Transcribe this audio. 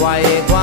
Why?